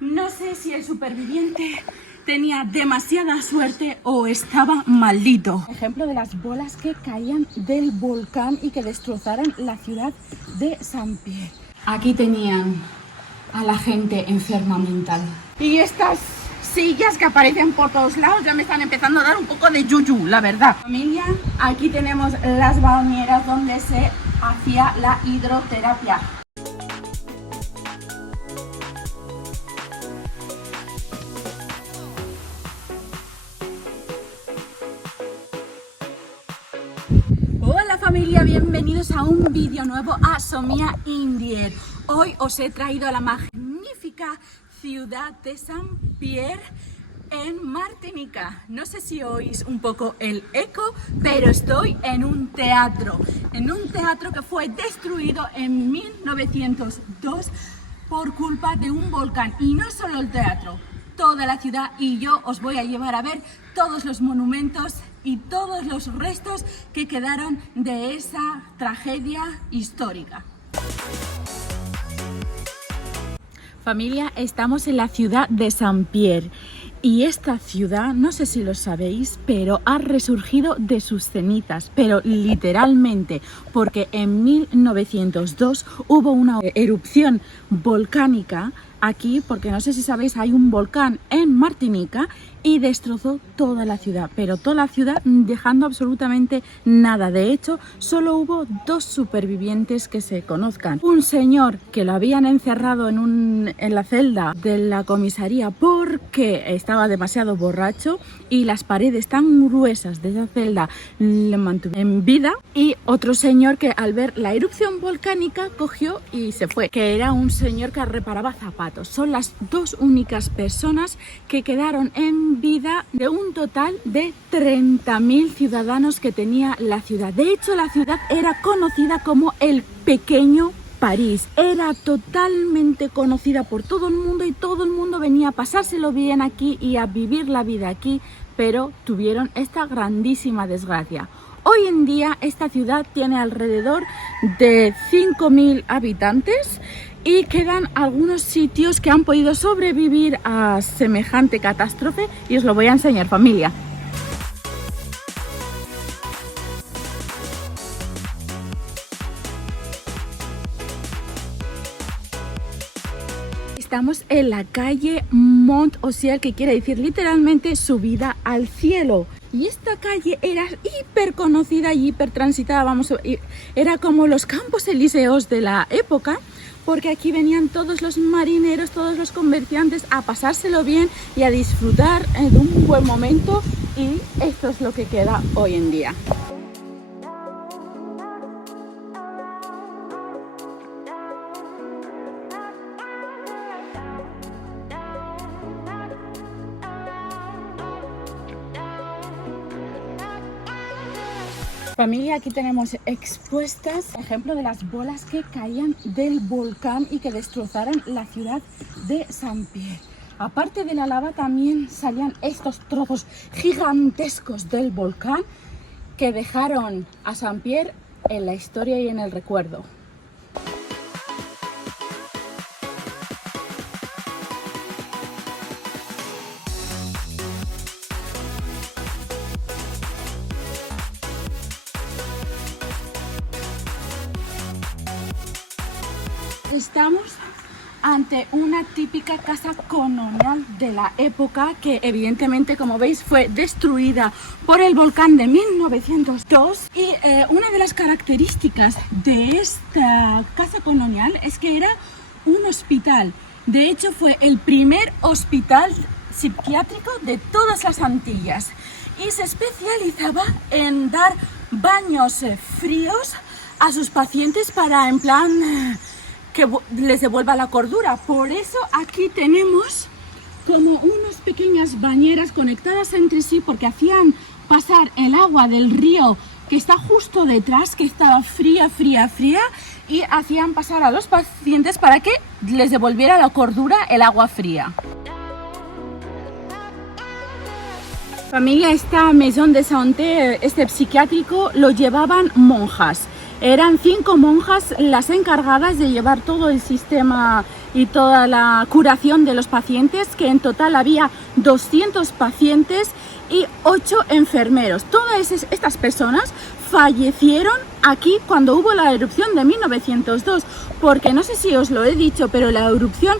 No sé si el superviviente tenía demasiada suerte o estaba maldito. Ejemplo de las bolas que caían del volcán y que destrozaron la ciudad de Saint-Pierre. Aquí tenían a la gente enferma mental. Y estas sillas que aparecen por todos lados ya me están empezando a dar un poco de yuyu, la verdad. Familia, aquí tenemos las bañeras donde se hacía la hidroterapia. Hola familia, bienvenidos a un vídeo nuevo a Somia Indier. Hoy os he traído a la magnífica ciudad de Saint-Pierre en Martinica. No sé si oís un poco el eco, pero estoy en un teatro que fue destruido en 1902 por culpa de un volcán. Y no solo el teatro, toda la ciudad, y yo os voy a llevar a ver todos los monumentos y todos los restos que quedaron de esa tragedia histórica. Familia, estamos en la ciudad de Saint-Pierre y esta ciudad, no sé si lo sabéis, pero ha resurgido de sus cenizas, pero literalmente, porque en 1902 hubo una erupción volcánica aquí, porque no sé si sabéis, hay un volcán en Martinica y destrozó toda la ciudad, pero toda la ciudad dejando absolutamente nada. De hecho, solo hubo 2 supervivientes que se conozcan. Un señor que lo habían encerrado en la celda de la comisaría porque estaba demasiado borracho y las paredes tan gruesas de esa celda le mantuvieron en vida, y otro señor que al ver la erupción volcánica cogió y se fue, que era un señor que reparaba zapatos. Son las 2 únicas personas que quedaron en vida de un total de 30.000 ciudadanos que tenía la ciudad. De hecho, la ciudad era conocida como el pequeño París. Era totalmente conocida por todo el mundo y todo el mundo venía a pasárselo bien aquí y a vivir la vida aquí, pero tuvieron esta grandísima desgracia. Hoy en día esta ciudad tiene alrededor de 5.000 habitantes y quedan algunos sitios que han podido sobrevivir a semejante catástrofe y os lo voy a enseñar, familia. Estamos en la calle Mont-Auxerre, que quiere decir literalmente subida al cielo. Y esta calle era hiper conocida y hiper transitada, era como los Campos Elíseos de la época, porque aquí venían todos los marineros, todos los comerciantes a pasárselo bien y a disfrutar de un buen momento, y esto es lo que queda hoy en día. Familia, aquí tenemos expuestas ejemplo de las bolas que caían del volcán y que destrozaron la ciudad de Saint-Pierre. Aparte de la lava, también salían estos trozos gigantescos del volcán que dejaron a Saint-Pierre en la historia y en el recuerdo. Estamos ante una típica casa colonial de la época que evidentemente, como veis, fue destruida por el volcán de 1902, y una de las características de esta casa colonial es que era un hospital. De hecho, fue el primer hospital psiquiátrico de todas las Antillas y se especializaba en dar baños fríos a sus pacientes para, en plan, que les devuelva la cordura. Por eso aquí tenemos como unas pequeñas bañeras conectadas entre sí, porque hacían pasar el agua del río que está justo detrás, que estaba fría, y hacían pasar a los pacientes para que les devolviera la cordura el agua fría. Familia, esta maison de santé, este psiquiátrico, lo llevaban monjas. Eran 5 monjas las encargadas de llevar todo el sistema y toda la curación de los pacientes, que en total había 200 pacientes y 8 enfermeros. Todas estas personas fallecieron aquí cuando hubo la erupción de 1902, porque no sé si os lo he dicho, pero la erupción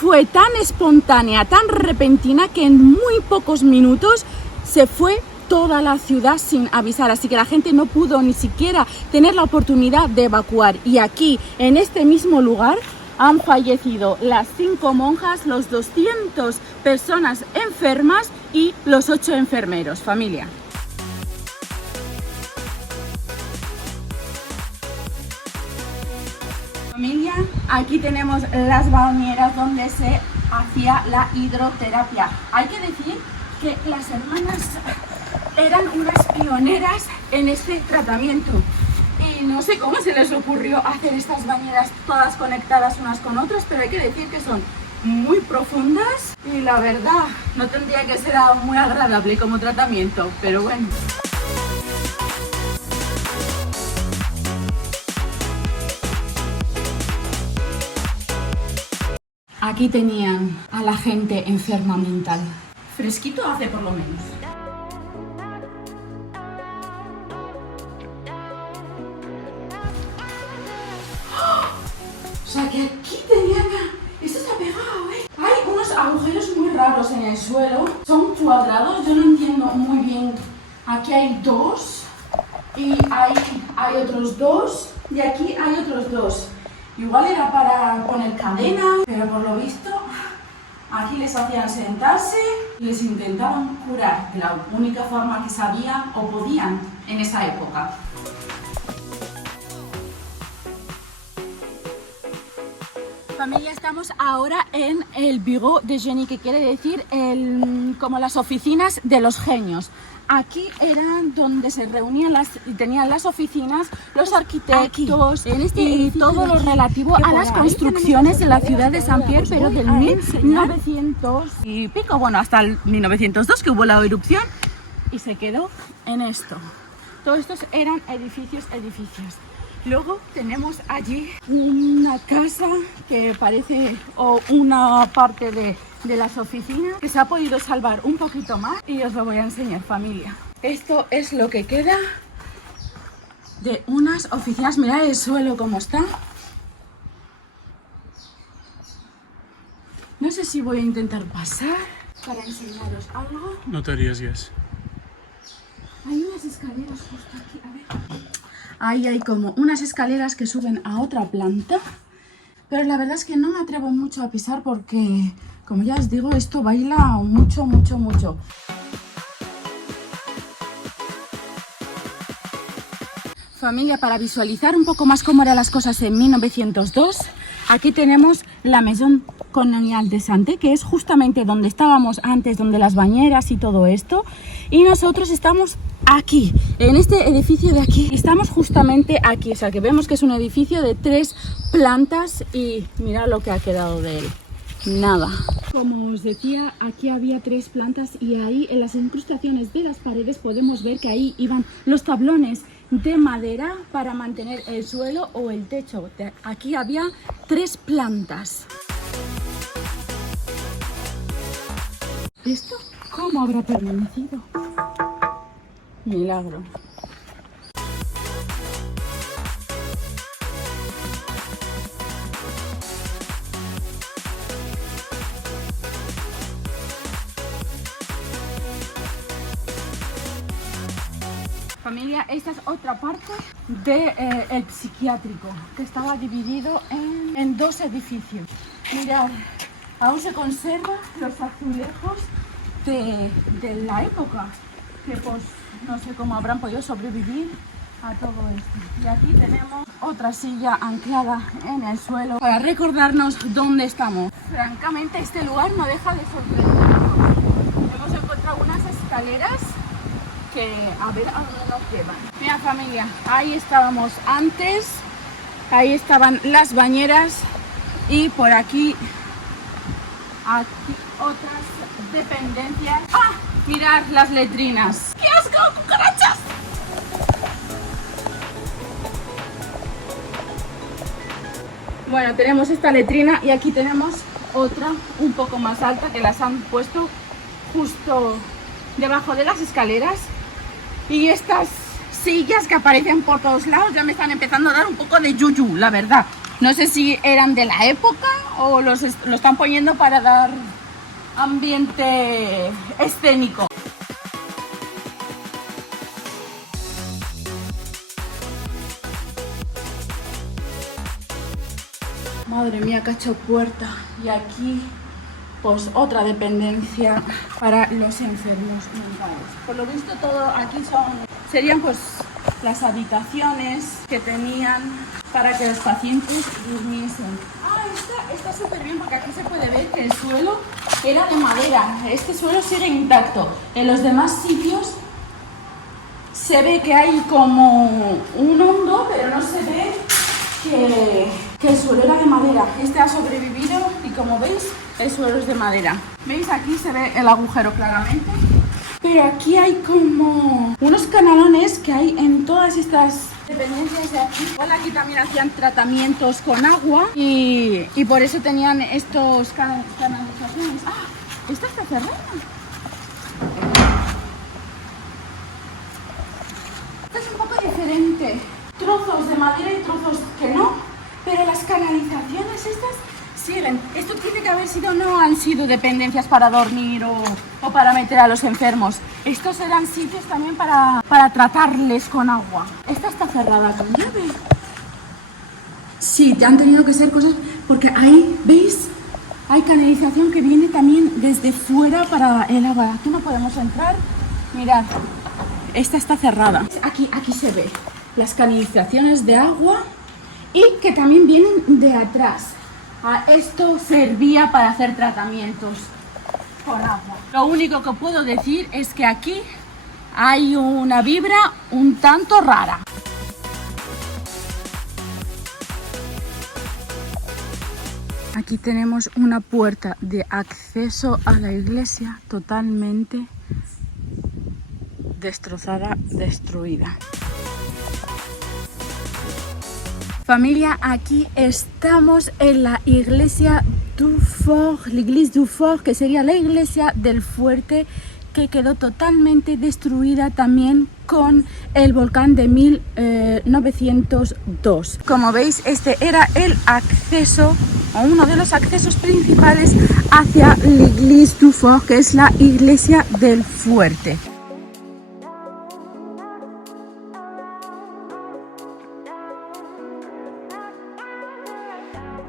fue tan espontánea, tan repentina, que en muy pocos minutos se fue toda la ciudad sin avisar, así que la gente no pudo ni siquiera tener la oportunidad de evacuar. Y aquí, en este mismo lugar, han fallecido las 5 monjas, los 200 personas enfermas y los 8 enfermeros. Familia. Familia, aquí tenemos las bañeras donde se hacía la hidroterapia. Hay que decir que las hermanas eran unas pioneras en este tratamiento. Y no sé cómo se les ocurrió hacer estas bañeras todas conectadas unas con otras, pero hay que decir que son muy profundas y la verdad no tendría que ser muy agradable como tratamiento, pero bueno. Aquí tenían a la gente enferma mental. Fresquito hace por lo menos. O sea que aquí tenían... Esto está pegado, ¿eh? Hay unos agujeros muy raros en el suelo. Son cuadrados, yo no entiendo muy bien. Aquí hay 2 y hay otros 2 y aquí hay otros 2. Igual era para poner cadena, pero por lo visto aquí les hacían sentarse y les intentaban curar de la única forma que sabían o podían en esa época. Familia, estamos ahora en el Bureau de Génie, que quiere decir como las oficinas de los genios. Aquí eran donde se reunían tenían las oficinas, los arquitectos y todo lo relativo a las construcciones de la ciudad de Saint-Pierre, pero del 1900 y pico, bueno, hasta el 1902 que hubo la erupción y se quedó en esto. Todos estos eran edificios. Luego tenemos allí una casa que parece una parte de las oficinas que se ha podido salvar un poquito más y os lo voy a enseñar, familia. Esto es lo que queda de unas oficinas. Mirad el suelo cómo está. No sé si voy a intentar pasar para enseñaros algo. No te arriesgues. Hay unas escaleras justo aquí, a ver. Ahí hay como unas escaleras que suben a otra planta, pero la verdad es que no me atrevo mucho a pisar porque, como ya os digo, esto baila mucho. Familia, para visualizar un poco más cómo eran las cosas en 1902, aquí tenemos la Maison Coloniale de Santé, que es justamente donde estábamos antes, donde las bañeras y todo esto, y nosotros estamos aquí, en este edificio de aquí. Estamos justamente aquí, o sea que vemos que es un edificio de 3 plantas y mirad lo que ha quedado de él. Nada. Como os decía, aquí había 3 plantas y ahí en las incrustaciones de las paredes podemos ver que ahí iban los tablones de madera para mantener el suelo o el techo. Aquí había 3 plantas. ¿Esto cómo habrá permanecido? Milagro. Familia, esta es otra parte del psiquiátrico, que estaba dividido en 2 edificios. Mirad, aún se conservan los azulejos de la época, que pues no sé cómo habrán podido sobrevivir a todo esto. Y aquí tenemos otra silla anclada en el suelo para recordarnos dónde estamos. Francamente, este lugar no deja de sorprendernos. Hemos encontrado unas escaleras que a ver a dónde nos llevan. Mira, familia, ahí estábamos antes, ahí estaban las bañeras y por aquí otras dependencias. ¡Ah! Mirad las letrinas. ¡Qué asco, cucarachas! Bueno, tenemos esta letrina y aquí tenemos otra un poco más alta que las han puesto justo debajo de las escaleras. Y estas sillas que aparecen por todos lados ya me están empezando a dar un poco de yuyu, la verdad. No sé si eran de la época o lo están poniendo para dar ambiente escénico. Madre mía, que ha hecho puerta. Y aquí, pues otra dependencia para los enfermos mentales. Por lo visto todo aquí serían pues las habitaciones que tenían para que los pacientes durmiesen. Está súper bien porque aquí se puede ver que el suelo era de madera. Este suelo sigue intacto. En los demás sitios se ve que hay como un hondo, pero no se ve que el suelo era de madera. Este ha sobrevivido y como veis el suelo es de madera. ¿Veis? Aquí se ve el agujero claramente. Pero aquí hay como unos canalones que hay en todas estas dependencias de aquí. Igual aquí también hacían tratamientos con agua y por eso tenían estos canalizaciones. Ah, esta está cerrada. Esta es un poco diferente. Trozos de madera y trozos que no, pero las canalizaciones estas siguen. Esto tiene que haber sido, no han sido dependencias para dormir o para meter a los enfermos. Estos eran sitios también para tratarles con agua. Esta está cerrada con llave. Sí, te han tenido que ser cosas, porque ahí, ¿veis? Hay canalización que viene también desde fuera para el agua. Aquí no podemos entrar. Mirad, esta está cerrada. Aquí se ve las canalizaciones de agua y que también vienen de atrás. Esto servía para hacer tratamientos con agua. Lo único que puedo decir es que aquí hay una vibra un tanto rara. Aquí tenemos una puerta de acceso a la iglesia totalmente destrozada, destruida. Familia, aquí estamos en la iglesia du Fort, l'Église du Fort, que sería la iglesia del fuerte, que quedó totalmente destruida también con el volcán de 1902. Como veis, este era el acceso, o uno de los accesos principales hacia l'Église du Fort, que es la iglesia del fuerte.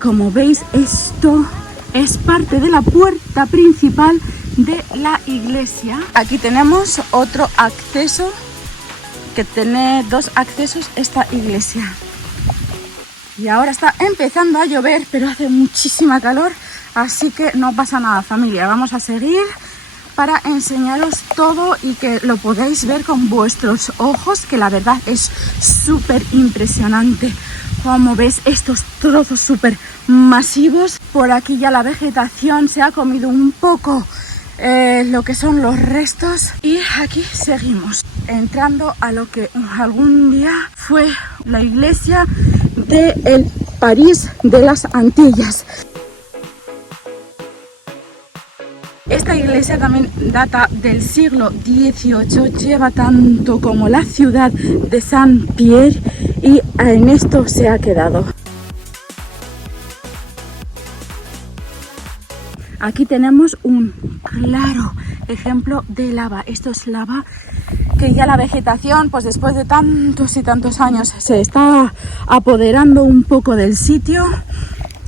Como veis, esto es parte de la puerta principal de la iglesia. Aquí tenemos otro acceso, que tiene dos accesos esta iglesia. Y ahora está empezando a llover, pero hace muchísima calor, así que no pasa nada, familia. Vamos a seguir para enseñaros todo y que lo podáis ver con vuestros ojos, que la verdad es súper impresionante. Como ves, estos trozos súper masivos. Por aquí ya la vegetación se ha comido un poco lo que son los restos. Y aquí seguimos entrando a lo que algún día fue la iglesia del París de las Antillas. Esta iglesia también data del siglo XVIII, lleva tanto como la ciudad de Saint-Pierre y en esto se ha quedado. Aquí tenemos un claro ejemplo de lava. Esto es lava que ya la vegetación, pues después de tantos y tantos años, se está apoderando un poco del sitio.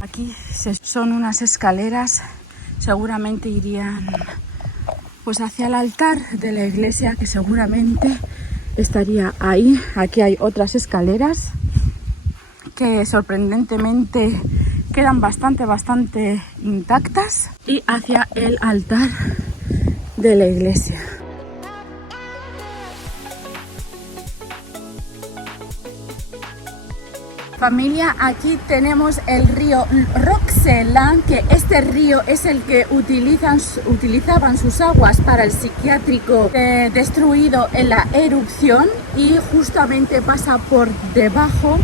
Aquí son unas escaleras. Seguramente irían pues hacia el altar de la iglesia, que seguramente estaría ahí. Aquí hay otras escaleras que sorprendentemente quedan bastante intactas, y hacia el altar de la iglesia. Familia, aquí tenemos el río Roxelane, que este río es el que utilizaban sus aguas para el psiquiátrico destruido en la erupción, y justamente pasa por debajo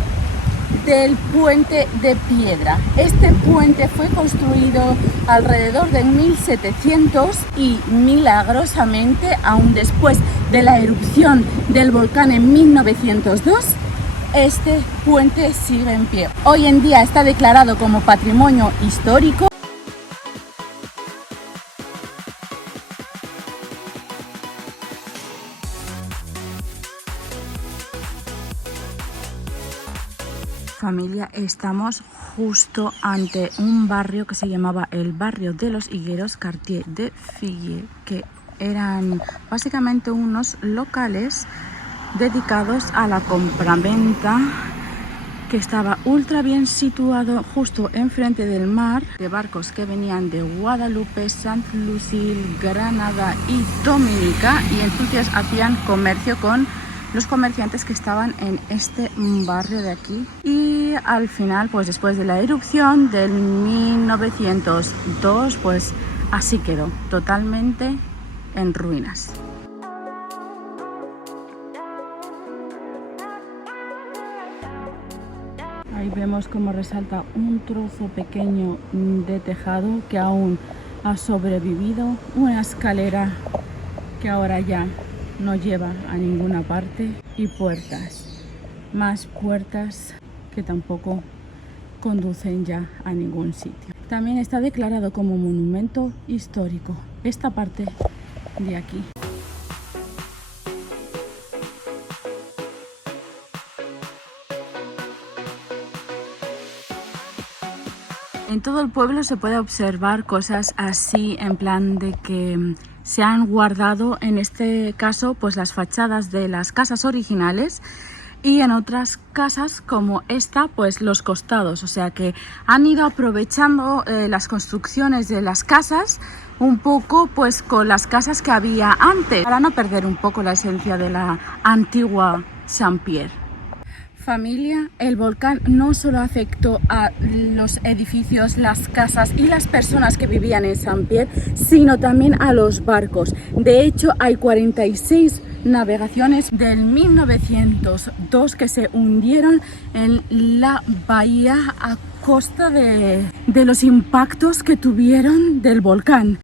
del puente de piedra. Este puente fue construido alrededor de 1700 y milagrosamente, aún después de la erupción del volcán en 1902, este puente sigue en pie. Hoy en día está declarado como patrimonio histórico. Familia, estamos justo ante un barrio que se llamaba el barrio de los Higueros, Quartier de Figuier, que eran básicamente unos locales dedicados a la compraventa, que estaba ultra bien situado justo enfrente del mar, de barcos que venían de Guadalupe, Saint Lucille, Granada y Dominica, y entonces hacían comercio con los comerciantes que estaban en este barrio de aquí. Y al final, pues después de la erupción del 1902, pues así quedó, totalmente en ruinas. Ahí vemos cómo resalta un trozo pequeño de tejado que aún ha sobrevivido, una escalera que ahora ya no lleva a ninguna parte, y puertas, más puertas que tampoco conducen ya a ningún sitio. También está declarado como monumento histórico esta parte de aquí. En todo el pueblo se puede observar cosas así, en plan de que se han guardado, en este caso, pues las fachadas de las casas originales, y en otras casas como esta, pues los costados. O sea que han ido aprovechando las construcciones de las casas un poco pues con las casas que había antes, para no perder un poco la esencia de la antigua Saint-Pierre. Familia, el volcán no solo afectó a los edificios, las casas y las personas que vivían en Saint-Pierre, sino también a los barcos. De hecho, hay 46 navegaciones del 1902 que se hundieron en la bahía a costa de los impactos que tuvieron del volcán.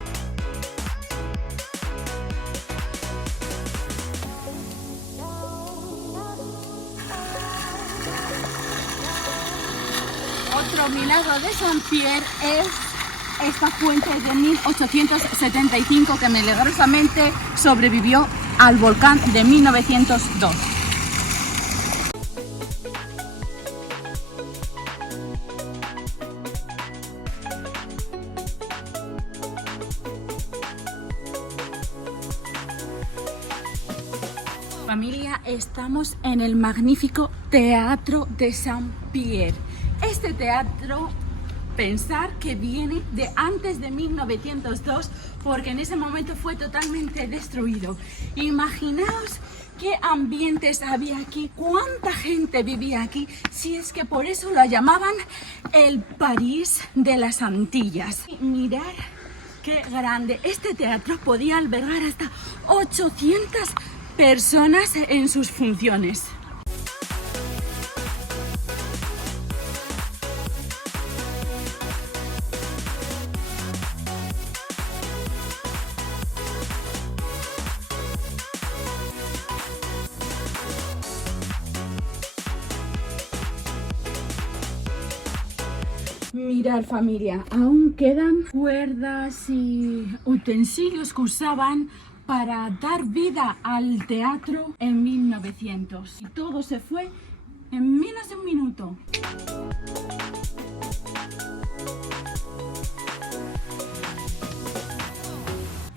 Otro milagro de Saint-Pierre es esta fuente de 1875 que milagrosamente sobrevivió al volcán de 1902. Familia, estamos en el magnífico Teatro de Saint-Pierre. Este teatro, pensar que viene de antes de 1902, porque en ese momento fue totalmente destruido. Imaginaos qué ambientes había aquí, cuánta gente vivía aquí, si es que por eso la llamaban el París de las Antillas. Mirad qué grande. Este teatro podía albergar hasta 800 personas en sus funciones. Mirad, familia, aún quedan cuerdas y utensilios que usaban para dar vida al teatro en 1900. Y todo se fue en menos de un minuto.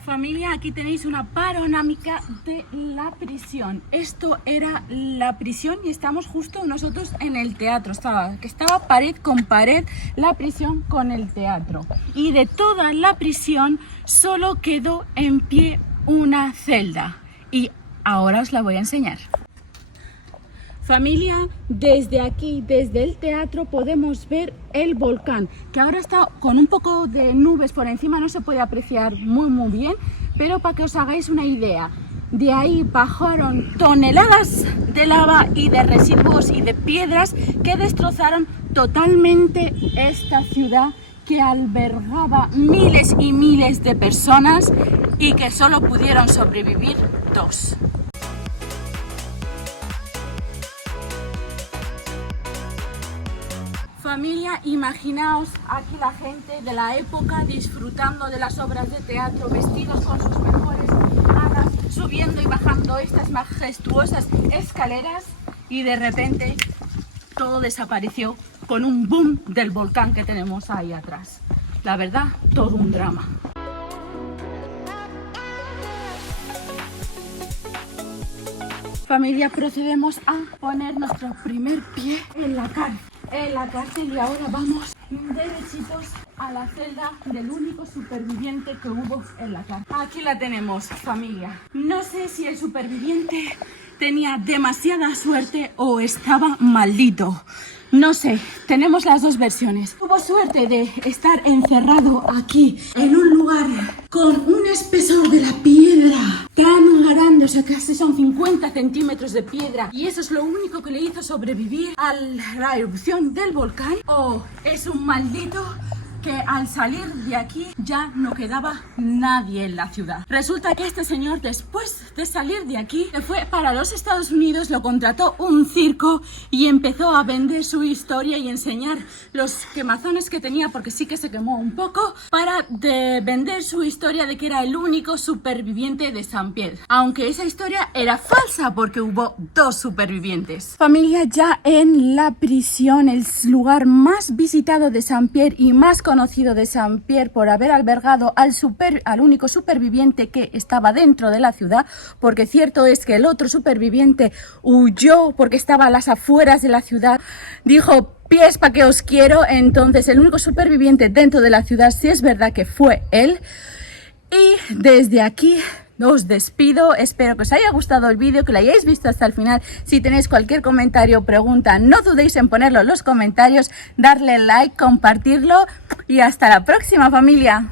Familia, aquí tenéis una panorámica de la prisión. Esto era la prisión y estamos justo nosotros en el teatro. Estaba pared con pared la prisión con el teatro. Y de toda la prisión solo quedó en pie una celda. Y ahora os la voy a enseñar. Familia, desde aquí, desde el teatro, podemos ver el volcán, que ahora está con un poco de nubes por encima, no se puede apreciar muy bien, pero para que os hagáis una idea, De ahí bajaron toneladas de lava y de residuos y de piedras que destrozaron totalmente esta ciudad que albergaba miles y miles de personas y que solo pudieron sobrevivir 2. Familia, imaginaos aquí la gente de la época disfrutando de las obras de teatro, vestidos con sus mejores hadas, subiendo y bajando estas majestuosas escaleras, y de repente todo desapareció con un boom del volcán que tenemos ahí atrás. La verdad, todo un drama. Familia, procedemos a poner nuestro primer pie en la cárcel y ahora vamos derechitos a la celda del único superviviente que hubo en la cárcel. Aquí la tenemos, familia. No sé si el superviviente tenía demasiada suerte o estaba maldito. No sé, tenemos las dos versiones. Tuvo suerte de estar encerrado aquí, en un lugar con un espesor de la piedra tan grande, o sea, casi son 50 centímetros de piedra, y eso es lo único que le hizo sobrevivir a la erupción del volcán. O es un maldito que al salir de aquí ya no quedaba nadie en la ciudad. Resulta que este señor, después de salir de aquí, se fue para los Estados Unidos, lo contrató un circo y empezó a vender su historia y enseñar los quemazones que tenía, porque sí que se quemó un poco, para vender su historia de que era el único superviviente de Saint-Pierre. Aunque esa historia era falsa porque hubo 2 supervivientes. Familia, ya en la prisión, el lugar más visitado de Saint-Pierre y más conocido de Saint-Pierre por haber albergado al único superviviente que estaba dentro de la ciudad, porque cierto es que el otro superviviente huyó porque estaba a las afueras de la ciudad, dijo pies pa' que os quiero. Entonces el único superviviente dentro de la ciudad sí es verdad que fue él. Y desde aquí os despido, espero que os haya gustado el vídeo, que lo hayáis visto hasta el final. Si tenéis cualquier comentario o pregunta, no dudéis en ponerlo en los comentarios, darle like, compartirlo y hasta la próxima, familia.